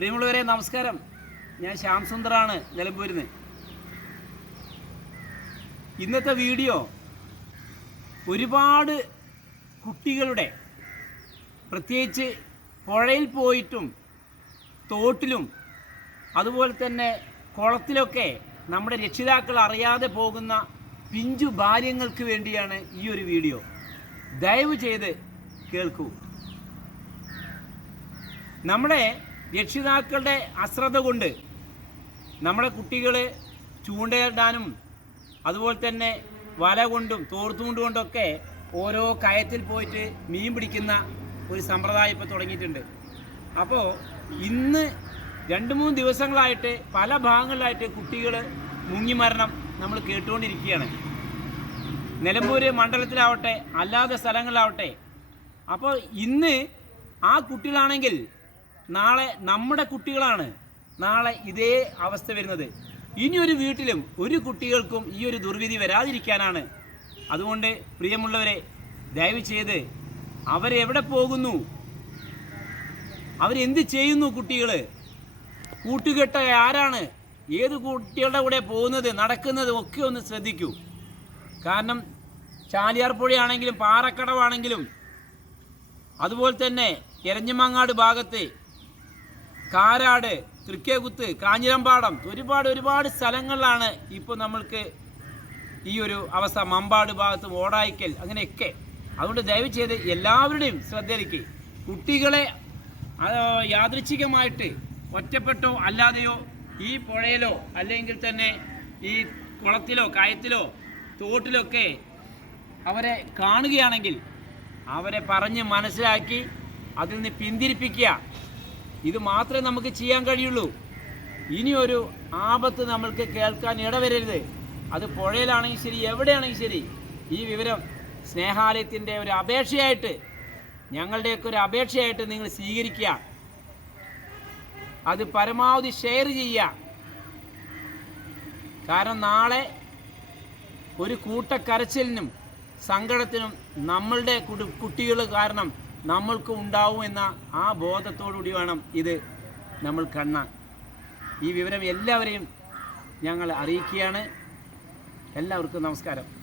പ്രിയമുള്ളവരെ നമസ്കാരം. ഞാൻ ശ്യാം സുന്ദറാണ് നിലമ്പൂരിന്ന്. ഇന്നത്തെ വീഡിയോ ഒരുപാട് കുട്ടികളുടെ പ്രത്യേകിച്ച് പുഴയിൽ പോയിട്ടും തോട്ടിലും അതുപോലെ തന്നെ കുളത്തിലൊക്കെ നമ്മുടെ രക്ഷിതാക്കൾ അറിയാതെ പോകുന്ന പിഞ്ചു ബാല്യങ്ങൾക്ക് വേണ്ടിയാണ് ഈ ഒരു വീഡിയോ. ദയവ് ചെയ്ത് കേൾക്കൂ. നമ്മുടെ രക്ഷിതാക്കളുടെ അശ്രദ്ധ കൊണ്ട് നമ്മുടെ കുട്ടികൾ ചൂണ്ടയിടാനും അതുപോലെ തന്നെ വല കൊണ്ടും തോർത്തുകൊണ്ട് കൊണ്ടൊക്കെ ഓരോ കയത്തിൽ പോയിട്ട് മീൻ പിടിക്കുന്ന ഒരു സമ്പ്രദായം ഇപ്പോൾ തുടങ്ങിയിട്ടുണ്ട്. അപ്പോൾ ഇന്ന് രണ്ട് മൂന്ന് ദിവസങ്ങളായിട്ട് പല ഭാഗങ്ങളിലായിട്ട് കുട്ടികൾ മുങ്ങിമരണം നമ്മൾ കേട്ടുകൊണ്ടിരിക്കുകയാണ്. നിലമ്പൂർ മണ്ഡലത്തിലാവട്ടെ അല്ലാത്ത സ്ഥലങ്ങളിലാവട്ടെ. അപ്പോൾ ഇന്ന് ആ കുട്ടികളാണെങ്കിൽ നാളെ നമ്മുടെ കുട്ടികളാണ് നാളെ ഇതേ അവസ്ഥ വരുന്നത്. ഇനി ഒരു വീട്ടിലും ഒരു കുട്ടികൾക്കും ഈ ഒരു ദുർവിധി വരാതിരിക്കാനാണ്. അതുകൊണ്ട് പ്രിയമുള്ളവരെ ദയവ് ചെയ്ത് അവരെവിടെ പോകുന്നു? അവരെന്ത് ചെയ്യുന്നു കുട്ടികൾ കൂട്ടുകെട്ട ആരാണ്? ഏത് കുട്ടികളുടെ കൂടെ പോകുന്നത് നടക്കുന്നത് ഒക്കെ ഒന്ന് ശ്രദ്ധിക്കൂ. കാരണം ചാലിയാർ പുഴയാണെങ്കിലും പാറക്കടവാണെങ്കിലും അതുപോലെ തന്നെ എരഞ്ഞിമങ്ങാട് ഭാഗത്ത് കാരാട് തൃക്കേകുത്ത് കാഞ്ഞിരമ്പാടം ഒരുപാട് ഒരുപാട് സ്ഥലങ്ങളിലാണ് ഇപ്പോൾ നമ്മൾക്ക് ഈ ഒരു അവസ്ഥ. മമ്പാട് ഭാഗത്തും ഓടായിക്കൽ അങ്ങനെയൊക്കെ. അതുകൊണ്ട് ദയവ് ചെയ്ത് എല്ലാവരുടെയും ശ്രദ്ധയിലേക്ക്. കുട്ടികളെ യാദൃച്ഛികമായിട്ട് ഒറ്റപ്പെട്ടോ അല്ലാതെയോ ഈ പുഴയിലോ അല്ലെങ്കിൽ തന്നെ ഈ കുളത്തിലോ കയത്തിലോ തോട്ടിലൊക്കെ അവരെ കാണുകയാണെങ്കിൽ അവരെ പറഞ്ഞ് മനസ്സിലാക്കി അതിൽ നിന്ന് പിന്തിരിപ്പിക്കുക. ഇത് മാത്രമേ നമുക്ക് ചെയ്യാൻ കഴിയുള്ളൂ. ഇനിയൊരു ആപത്ത് നമ്മൾക്ക് കേൾക്കാൻ ഇടവരരുത്. അത് പുഴയിലാണെങ്കിൽ ശരി എവിടെയാണെങ്കിൽ ശരി. ഈ വിവരം സ്നേഹാലയത്തിന്റെ ഒരു അപേക്ഷയായിട്ട് ഞങ്ങളുടെയൊക്കെ ഒരു അപേക്ഷയായിട്ട് നിങ്ങൾ സ്വീകരിക്കുക. അത് പരമാവധി ഷെയർ ചെയ്യുക. കാരണം നാളെ ഒരു കൂട്ടക്കരച്ചിലിനും സങ്കടത്തിനും നമ്മളുടെ കുട്ടികൾ കാരണം നമ്മൾക്ക് ഉണ്ടാവും എന്ന ആ ബോധത്തോടുകൂടി വേണം ഇത് നമ്മൾ കണ്ണാൻ. ഈ വിവരം എല്ലാവരെയും ഞങ്ങൾ അറിയിക്കുകയാണ്. എല്ലാവർക്കും നമസ്കാരം.